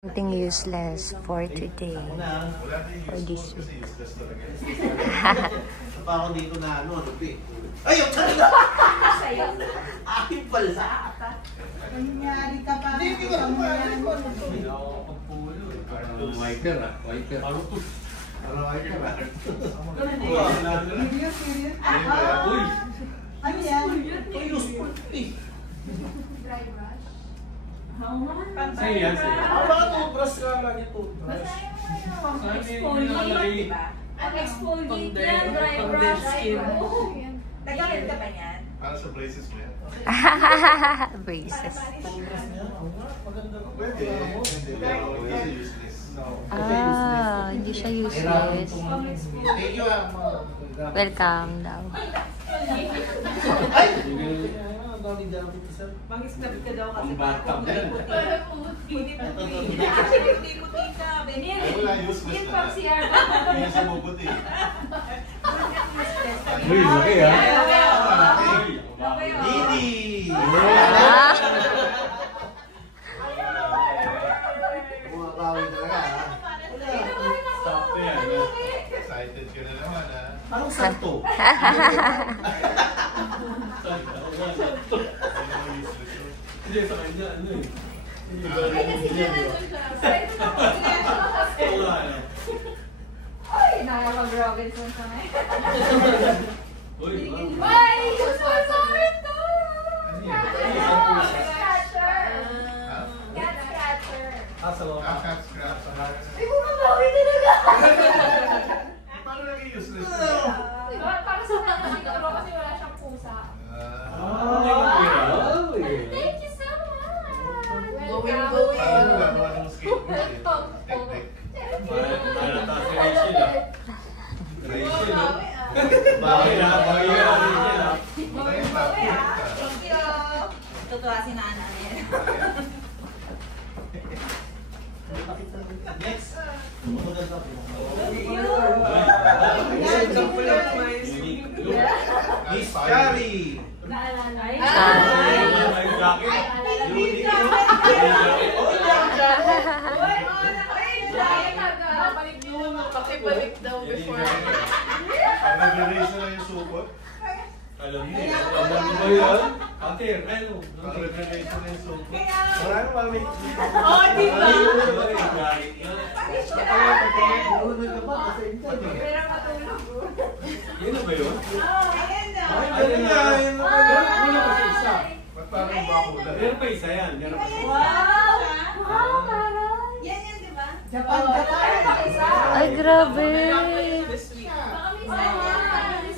Something useless for today. For this week. Pa ako dito na ano, ay, yung talaga! Akin pala! Nangyari ka pa. Hindi ko lang nangyari ko. Hindi ako kapagpulo. Wiper ah, wiper. Ano to? Wiper ah. Serious, serious. Uy! Ano yan? Uy, useful eh. Dry brush? Sa'yo yan, sa'yo. Baka toothbrush ka lagi toothbrush. Exfoliate, diba? Ang exfoliate yan, dry brush. Nagalit ka ba yan? Para sa braces mo yan. Braces. Toothbrush niya? Oo nga, maganda ko. Pwede. Hindi, pero hindi useless. Ah, hindi siya useless. Thank you ah. Welcome daw. Ay! Ang dami-dami ito sir. Mag-snap ka daw kasi Ang bata ka yan. puti-puti ka. Ay, wala, useless Yung na. pag CR. Hindi siya mabuti. Uy, laki ah. Didi! Ah, Bumakawi talaga ah. Sakto yan. Excited ka na naman ah. Anong santo? Hindi, sa kanya, ano eh. Ay, kasi dyan na siya. Excited ako. Wala na. Ay, nakakag-Robinson ka na. Uy, Ay, sorry to! Ano yan? Catcher! Ha? Cat catcher. sa mga Cat scrap sa haras. Ay, bumabawi talaga! Paano naging useless Ano? na? Para sa mga siguro kasi wala siyang pusa. Thank you so much! Going. Paano gagawa ng skateboard eh? Technique. Para taas si Rachel ah. Rachel ah. Bawi na, bawi na. Bawi na. Thank you. Tutuwa si Nana yan. Next. Maganda po. Miss Chari. Naalala. Ay, jacket. Pakibalik daw before. Nag-erase na yung supot. Alam niyo. Alam niyo ba yan? Ate, ano? Nag-erase na yung supot. Maraming mami. Oh, di ba? Pero matulog. Yun na ba yun? Ayan na. Ayun na, ayun na. Wala pa sa isa. Ba't parang bakula? Meron pa isa yan. Meron pa isa. Wow! Wow, taray! Yan yan, di ba? Japan. Isa. ay grabe. Baka may isa na.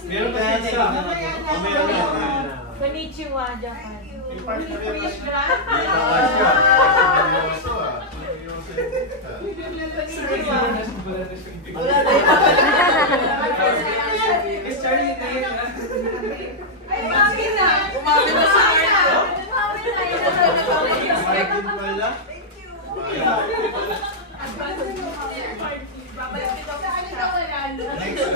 Meron pa sa isa. Meron na. Konnichiwa, Japan. Yung part na rin. Fish gra. Seryoso ah. Seryoso yung Wala na Ay, mami na. Umami na sa akin. Michael pala. Thank you. Next.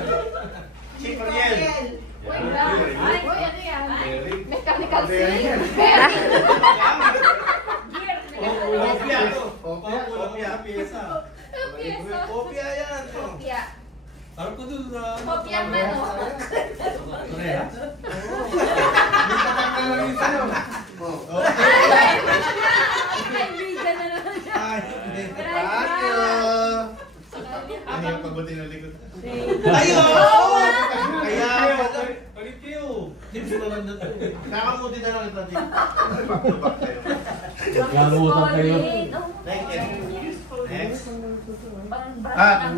Chief Ariel. Uy, ay, uy, ano yan? Mechanical seal. Kopya. Kopya. Kopya. Pyesa. Kopya yan. Kopya. Harap ko dun sa... Kopya manok. Kaibigan na naman siya. Ay, hindi. Thank you. Ano yung pabuti na likod? Ayo! Kaya pala. Palit kayo. Tips na lang na to. Nakamuti na lang ito. Back to back tayo. Gamutan kayo. Thank you. Next. Parang Ah.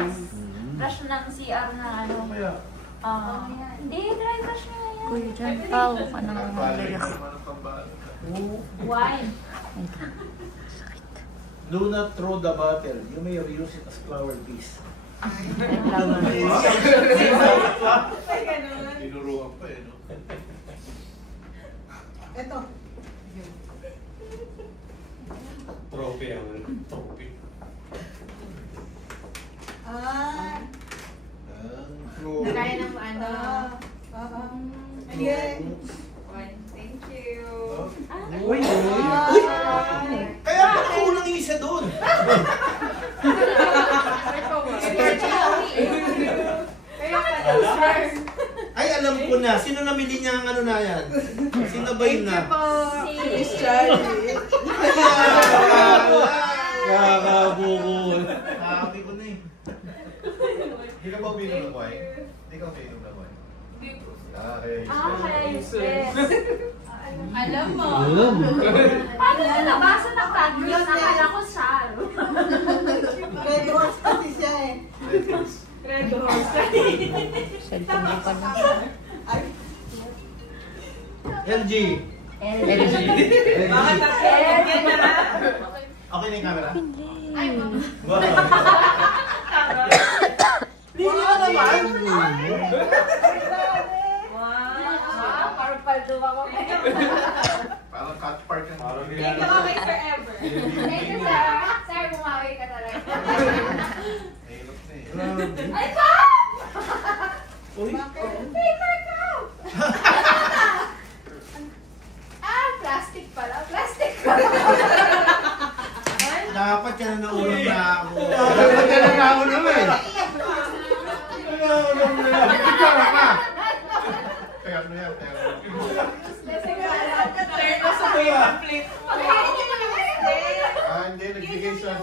brush ng CR na ano. Hindi, dry brush na yan. Kuya John Pao, anong Balik nalala ko? naman ang pambalo. Wine. Do not throw the bottle. You may reuse it as flower piece. Ay, ganun. Tinuruan pa eh, no? Ito. Trophy ang trophy. Ah. Nagaya ng ano. Again. Thank you. Uy! Kaya pa kulang isa doon. Ay, alam ko na. Sino namili niya ang ano na yan? Sino ba yun na? Miss Charlie. Kakabukol. Sabi ko na eh. Hindi ka ba uminom ng wine? Hindi ka uminom ng wine? Kaya Kaya useless. Alam mo. Paano na nabasa ng taglis? Nakala ko siya. Red horse kasi siya eh. Red horse. Cellphone mo pa na. LG. LG. Bakit yan na? Okay na yung camera? Ay, mama. Hindi ka naman. Parang paldo ako. parang cat park yan. Thank you kay forever. Thank you, sir. Sir, bumawi ka talaga. Nahilap na eh. Ay, pa! Uy. Paper cup! Plastic pala. Plastic pala. Dapat yan na naulam na ako. Dapat yan ang naulam eh. Naulam na yan. Ikaw ka. Kaya ano yan? Turn ko sa paper plate. Hindi. Nagbigay siya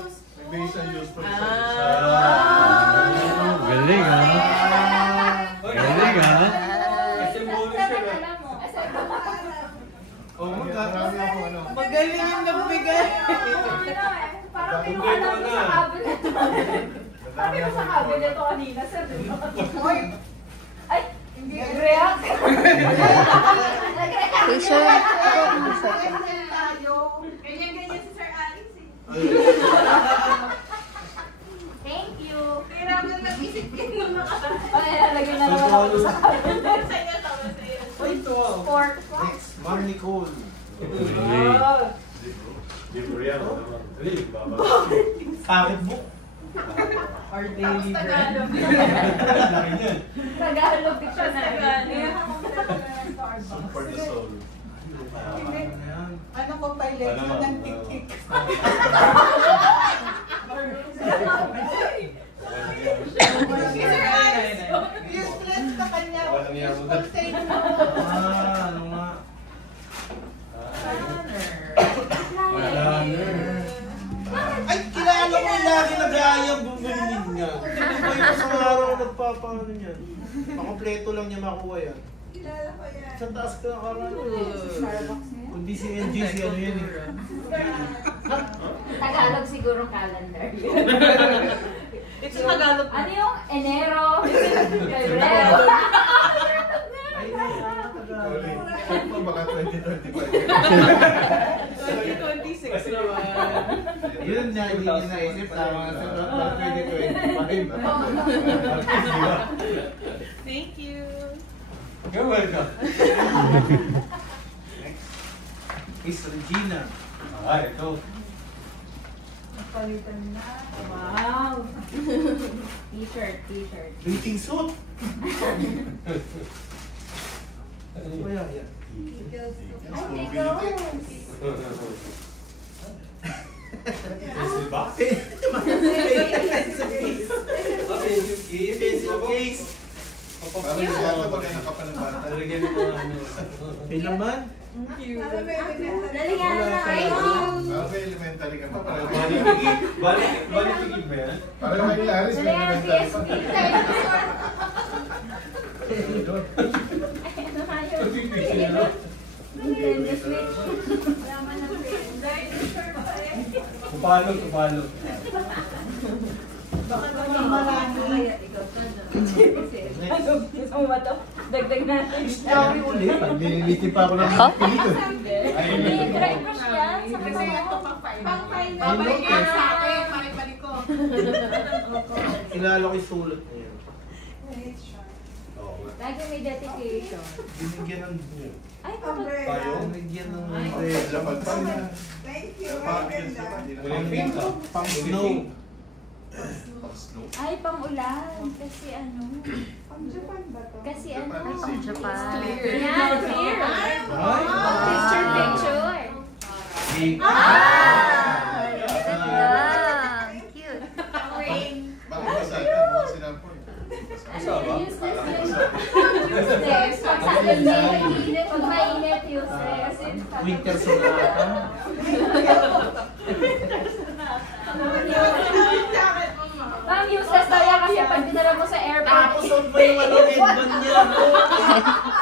juice for Galing Galing Kasi bonus siya na. Alam mo. Oh, Marami ako ano. Magaling yung nagbigay. Parang kinuha namin sa cabinet. Sabi ko sa cabinet ko kanina, sir. Ay, hindi react. T-shirt. Ganyan-ganyan si Sir Alex eh. Thank you. Kaya naman nag-isip din nung nakaraan. Ay, nalagyan na naman ako sa cabinet. Sa'yo, tama sa'yo. Pork. Next, Ma'am Nicole. Hindi ko yan. Pocketbook. Our daily bread. Laki niyan. Tagalog dictionary. For the soul. Ano ko pa election ng tik-tik? Sir Alex, useless ka kanya. Useful sa inyo. Ano nga? Ay, kilala ko yung lagi nag-aayang bumilinin niya. Hindi ba yung isang araw nagpapaano niyan? Makompleto lang niya makuha yan. Kilala ko yan. Sa taas ka nakaraan. Kundi si LG, si ano yan eh. Tagalog siguro calendar. Ito Tagalog. Ano yung Enero? Febrero? Ay, Tagalog. Ito baka 2025. 2026 naman. Yun na, hindi niya naisip. Tama sa 2025. Thank you. You're welcome. Miss Regina. Ito. Palitan na. Wow! T-shirt. Bathing suit. Ano ba yan? Ay, Nichols! Pencil case. Parang yata pag nakapanabata. Talagyan mo ng ano. Ilang man? Dalihan na kayo! Parang may elementary ka pa. Parang Balik-tigib ba yan? Parang may Laris, may Dalihan elementary pa. CSP. Ano nga yun? Kupalo. Baka naman marami. Gusto mo ba ito? Dagdag natin. Sabi ulit. Nililitin pa ako ng pilito. Hindi, dry brush yan. Sa kasama. Pang-file na balik yan sa akin. Balik-balik ko. Kilala ko yung sulat niya. Lagi may dedication. Binigyan ng Ay, kapag... Tayo? binigyan ng Lapad pa niya. Thank you. pang snow. Ay, pang-ulan. Kasi ano... Pang-Japan ba to? Kasi ano... Japan. Yan, clear. Picture. Big. Ah! Cute. mainit, pag mainit, useless. Winter sonata. Ma'am, useless daw yan kasi pag dinala mo sa airport. Tapos saan ba yung ano, headband niya?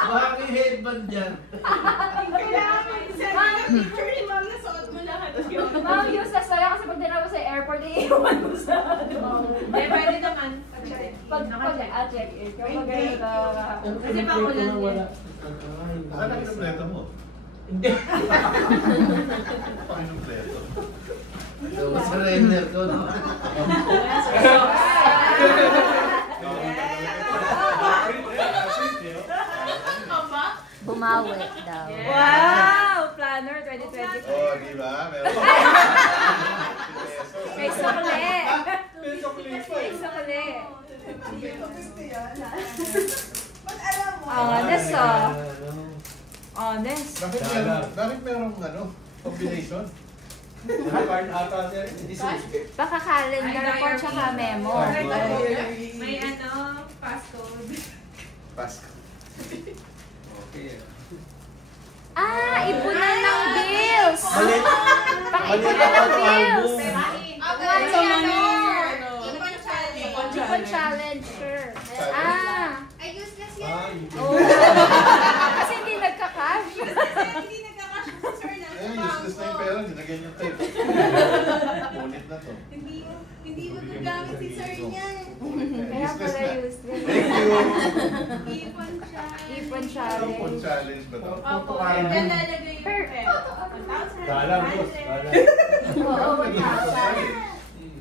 Bakit yung headband niya? Ma'am, useless daw yan kasi pag dinala mo sa airport, iiwan mo sa Pwede naman. check in. Kapag gano'n ka. Kasi pakulan din. Saan ang kinumpleto mo? Hindi. Pakinumpleto. Surrender ko, no? Bumawi daw. Wow! Planner 2024. Oh, di ba? Meron. Kay Sokle. Kay Sokle. Honest, oh. Honest. Bakit merong ano? Combination? Card ata sir. Baka calendar po tsaka memo. May ano, passcode. Pasko. Okay. Ah, ipunan ng bills! Mali. Pakipunan ng bills! Ipon Ipon challenge, sure. Ah! Ay, useless yan. Oh. Kasi hindi nagka-cash. Hindi nagkakash po, sir, na Eh, useless na yung pera. Ginagyan yung tape. Ulit na to. Hindi mo gagamit si sir niyan. Kaya Useless pala na. useless. Thank you. Ipon siya. Ipon Ipon challenge. challenge ba to? Opo, dyan lalagay yung pera. Galang boss. Galang. Oo, magkakash.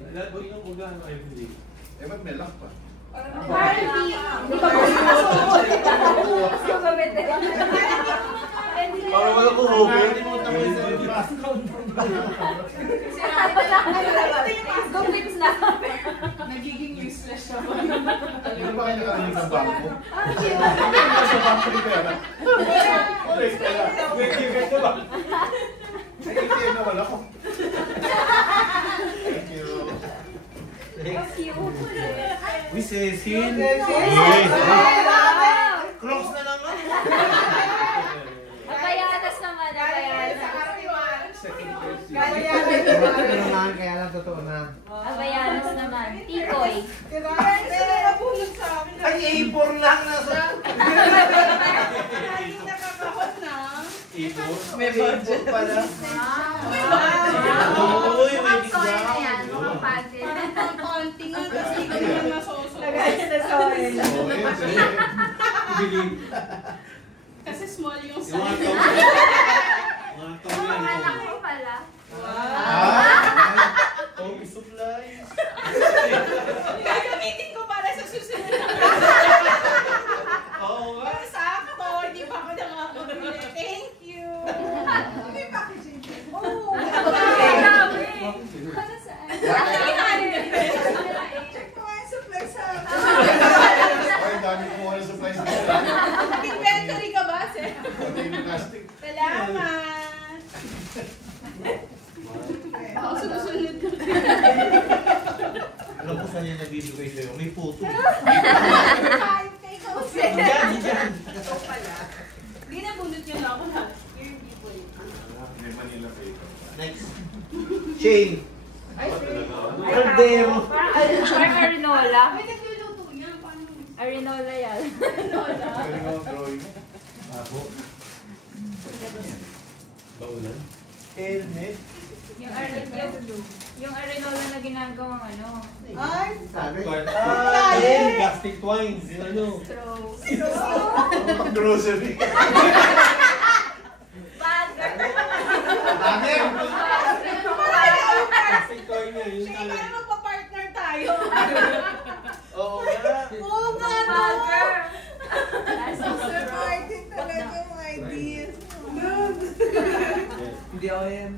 Lahat po yung magano everyday. Eh, ba't may lock pa? Parang hindi ka magkakasuot. Gusto ko bete. Para wala ko humi. Nakalimutan ko yung sarili passcode. Go fix na. Nagiging useless siya. Hindi ba kayo nakarinig ng bangko? Ang cute. Hindi ba sa bangko yung pera? Wait, pala. Wait, ka ba? Ay, ATM na wala ko. Thank you. Ang cute. Uy, Cecil. Crocs na lang nga. Abayanas naman, abayanas. Kaya lang totoo na. Abayanas naman. Tikoy. Ay, A4 lang nasa. Ito. May budget pala. Wow. Uy, may Popcorn na discount. yan, mga paddle. Konti nga, kasi hindi ko naman masusunod. Oo, yun, sige. Bilhin. Kasi small yung Yung mga size. tao. Mga tao Ang yan. anak ko pala. Office supplies. Gagamitin ko para sa susunod na Oo nga. sakto. Hindi pa ako nakakabili. Thank you. May packaging. Oh! Grabe. Para saan? Check mo nga yung supply sa... Ay, dami ko mga supplies dito. Inventory ka ba, sir? Pati yung plastic. Salamat! Ako susunod ko. Alam ko saan yan nabibigay sa'yo. May puto. Kahit kay Jose. Diyan. Hindi na bunot yun ako na. Yung people. May Manila paper. Next. Shane. Ay, Caldero. parang Arinola. May nagluluto yan. Paano? Arinola yan. Galing ako drawing. Ako. Baulan. Helmet. Yung Arinola na ginagawang ano. Ay! Sabi. Plastic twines. Yung ano. Pag-grocery. Bagay. Plastic toy niya. Yung Sige, kaya magpa-partner tayo. Oo nga. Oo nga, no? Bagger. Sir Martin talaga yung ideas. Hindi ako yan.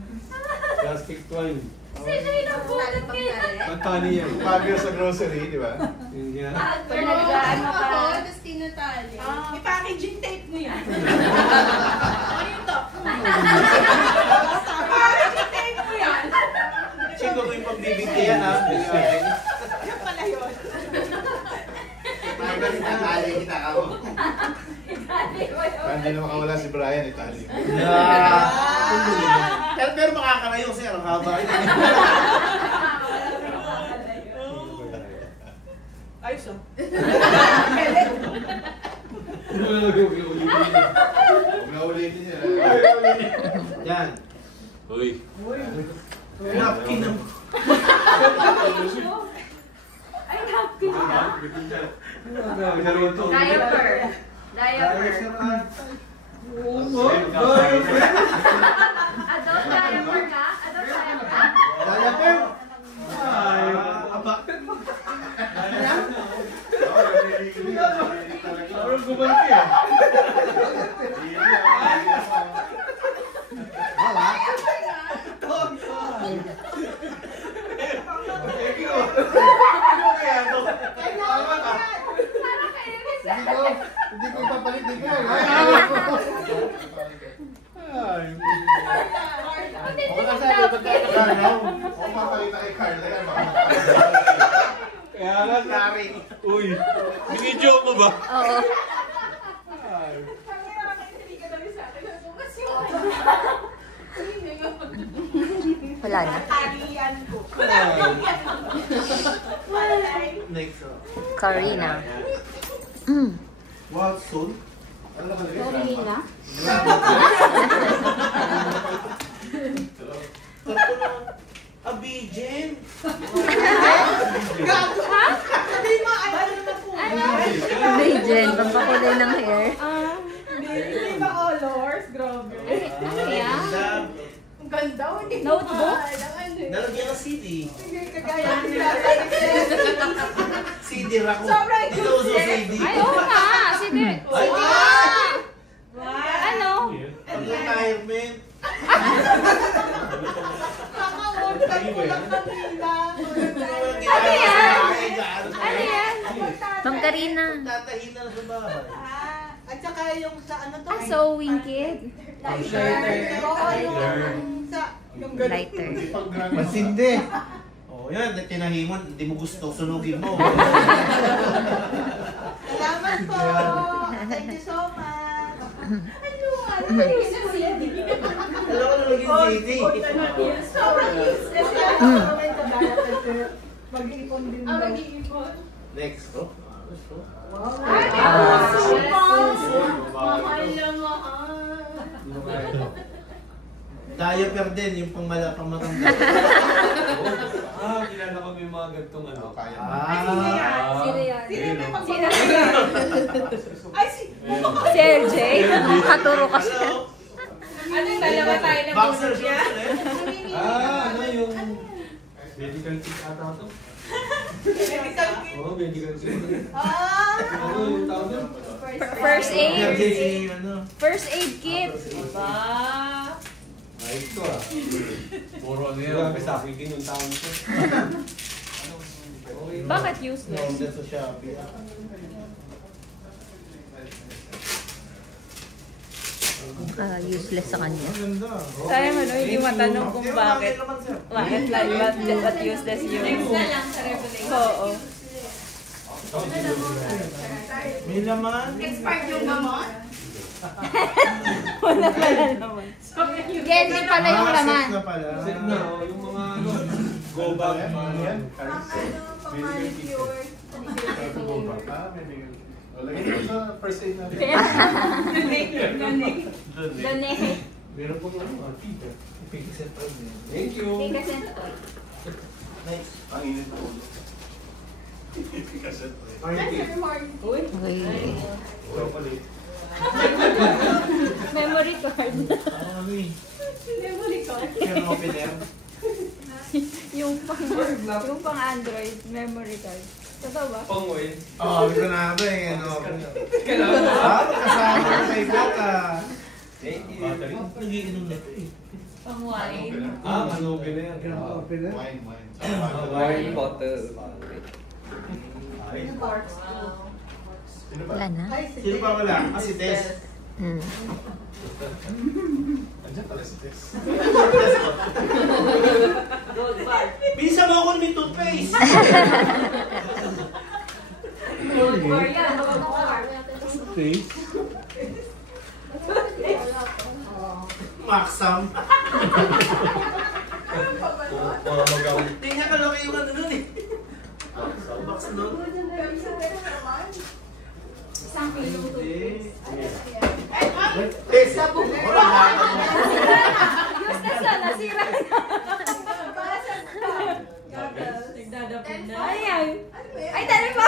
plastic twine. Sino yung nabunot ngayon? Magkano yan? Bagay sa grocery, di ba? Yun yan. Bagger, nagdaan Ako, ka. tapos tinatali. May packaging tape mo yan. Ano yun to? Packaging tape mo yan. Sino ko yung pagbibigyan ha? Yan pala yun. Tatali kita ako. Ikali ko Hindi na makawala si Brian, Italy. Pero makakalayo, sir. Ang haba. Ayos ah. Huwag na ulitin niya. Yan. Uy. Napkin ang... Ay, napkin na. Diaper. Diaper. Adult diaper ka? Adult diaper ka? Diaper? Aba. Parang gumanti ah. Hindi ko ipapalit dito. Kung mapalit na kay Carla yan, Kaya nga, Kari. Uy, binidyo mo ba? Oo. Wala na. Kariyan ko. Next. Karina. Watson? ano naman rin? Karina? Abijen? Sabi mo, ano na po? Legend. Pampakulay ng hair. Hindi ba colors? Grabe. Ano yan? Ang ganda. Hindi ko Notebook? mahal. Ang ano eh. Nalagyan ng CD. Hindi kagaya nila. CD rack ko. Sobrang Dito cute, sa eh. CD. Ay, oo nga. Sige. Ay, Ano? pag-retirement. Kakauntag ko lang kanila. Ano yan? Ano yan? Ma'am Karina. Tatahin na sa bahay. At saka yung sa ano to? Ah, sewing kit. Oo, yung sa... Yung ganun. Lighter. Masindi. Oh, yan. Tinahimon. Hindi mo gusto. Sunugin mo. Salamat po. Thank you so much. Ano? Ano yung sa CD? Alam ko nalagyan CD. Sobrang cute. Kasi ako mag-iipon din Ah, daw. mag-iipon. Next. Oh. Ay, mahal na mahal. Diaper din. Yung pang matanda. Kilala ko yung mga gantong ano. Kaya Sino yan? Sino may Sino? magbabago? Ay, si... Si RJ. Katuro kasi. Ano yung dalawa tayo na Boxer bunod niya? shorts eh. Ano yung medical kit ata ito? Medical kit. Oo, medical kit. Ah! Ano yung tawag doon? First aid. Emergency, ano. First aid kit. Ba? Ay, ito ah. Puro ano yan. Grabe sa akin din yung taon ko. Bakit useless? Order sa Shopee. Useless sa kanya. Ang ganda. Sayang ano, hindi matanong kung Pero bakit. bakit naman, sir? Bakit what useless yun? Next na lang sa Revelation. Oo. May laman. Expired yung gamot? Wala pala naman. Candy pala yung laman. Set na pala. Set na, oh, yung mga ano. Go back. Ano yan? Pang ano, pang manicure. Lagyan mo sa first aid natin. Dane. Meron po ano, tita. Thank you. Kasi Next. Ang init na ulo. Kaset. Uy, Okay. Chocolate. Memory card. Ano eh? memory card. Yung opener. yung pang Android memory card. Totoo ba? Pangwin. Oo, ko na ba eh. Ano? Kasama ko kay Bata. Thank you. Nagiinom na ito eh. Pang wine. Ano na yan? Wine, wine. Wine bottle. Sino ba? Wala na. Sino pa wala? Si Tess. Hmm. Andiyan pala si Tess. Bisa mo ako ng toothpaste. Gold bar yan. Gold bar. Toothpaste? Maxam. Mga magaw. Hindi niya kalaki yung ano nun eh. Max nun. Isang kilo to. Sabi mo. Diyos na sana, sira na. Nagdadapin na. Ay, ay. Ay, tali pa.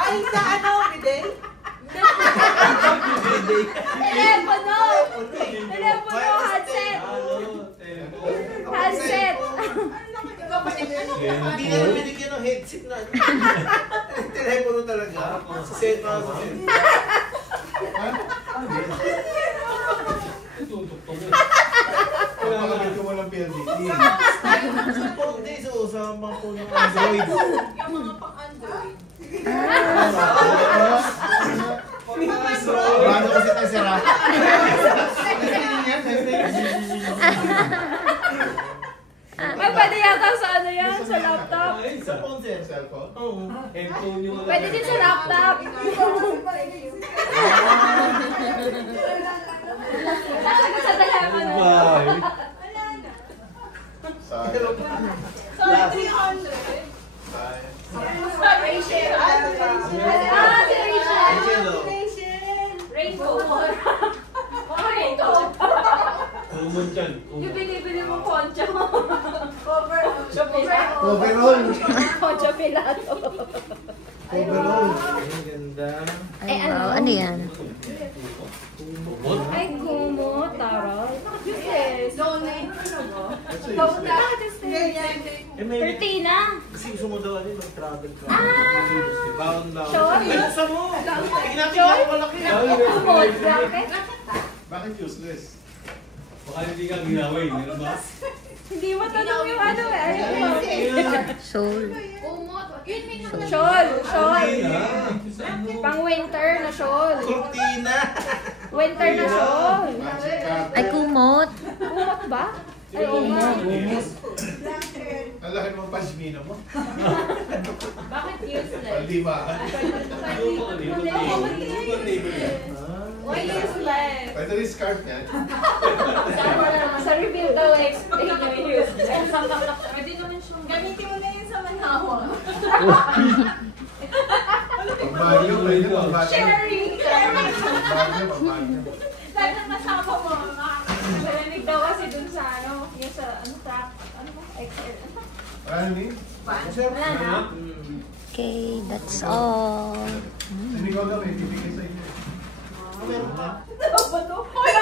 Ay, sa ano, Bidel? Telepono. Telepono, handset. Handset. Hindi na binigyan ng headset na. Telepono talaga. Set pa sa set. Pagkakamit ko mo ng PLDT. Sa phone days, sa mga phone ng Android. Yung mga pang-Android. Ano kasi tayo sira? Ay, pwede yata sa ano yan, sa laptop. Sa phone, sir. Cellphone? Oo. Headphone yung Pwede din sa laptop. Sa telepono. Bye. Sayang. So, 300. Sayang. Rachel. Ah, si Rachel. Rainbow. Rainbow. Kumon dyan. Yung binibili mo poncho. Overall. Overall. Poncho Pilato. Overall. Ang ganda. Ay, wow, ano yan? Ay, kumo, taray. Cute eh. Donate. Bakit este? May... Cortina. Kasi gusto mo daw ano, mag-travel ka. Ah! Bound. Sure? Ay, buksan mo! Tingnan ko malaki. Kumot, bakit? Bakit useless? Baka hindi ka ginawin. Meron ba? Hindi mo tanong yung ano eh. Soul. Shawl, shawl. Pang winter na shawl. Cortina. Winter na shawl. Magic carpet. Ay, kumot. Kumot ba? Ay, oo nga. Ang laki ng pashmina mo. Bakit useless? Panlimaan. Why useless? Pwede rin scarf yan. Sa reveal daw, explain nyo yung useless. Pwede naman siyang gamitin mo na yun sa manhawa. Pag-bagyo, pwede pag-bagyo. Sharing! Pag-bagyo, pag-bagyo. Lahat ng kasama mo. Narinig daw kasi dun sa ano, yung sa ano, track, ano ba? XL. Ano yun? Wala na. Okay, that's all. Hindi ko alam eh, bibigay sa inyo. Meron pa. Ano ba to? Hoy!